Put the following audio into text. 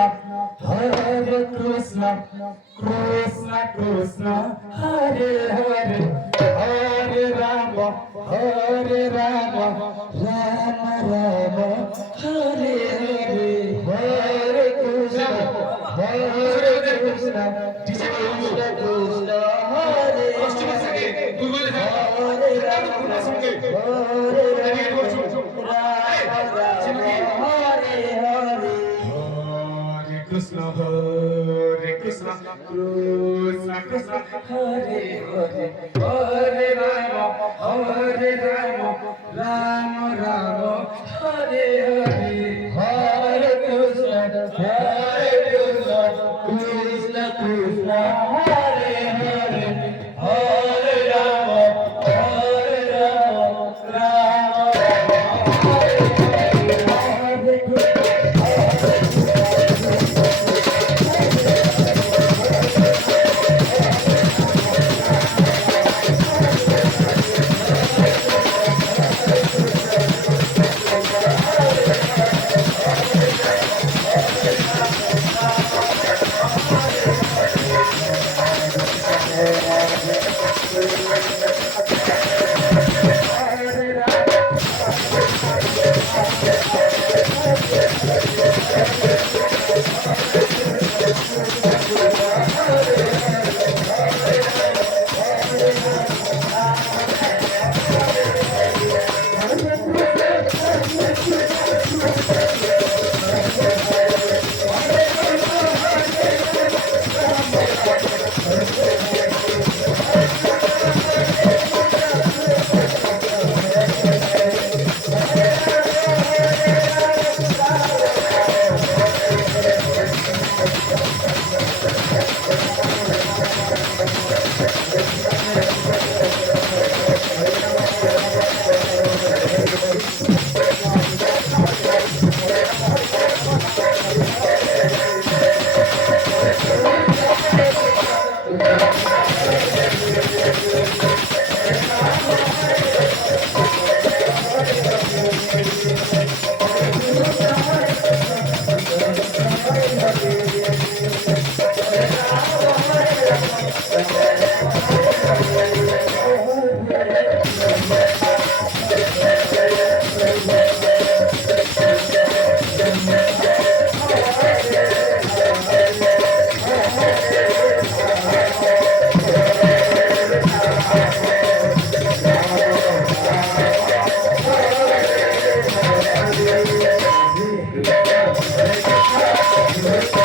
Hare Krishna, Krishna Krishna, Hare Hare, Hare Rama, Hare Rama, Rama Rama, Hare Hare, Hare Krishna, Hare Krishna, Krishna Krishna, Hare Hare, Hare Rama, Hare Krishna, Hare Krishna, Krishna Krishna, Hare Hare, Hare Rama, Hare Rama, Rama Rama, Hare Hare, Hare Krishna, Krishna Krishna, Hare Hare, Hare Rama, Hare Rama, Rama Rama, Hare Hare. Hare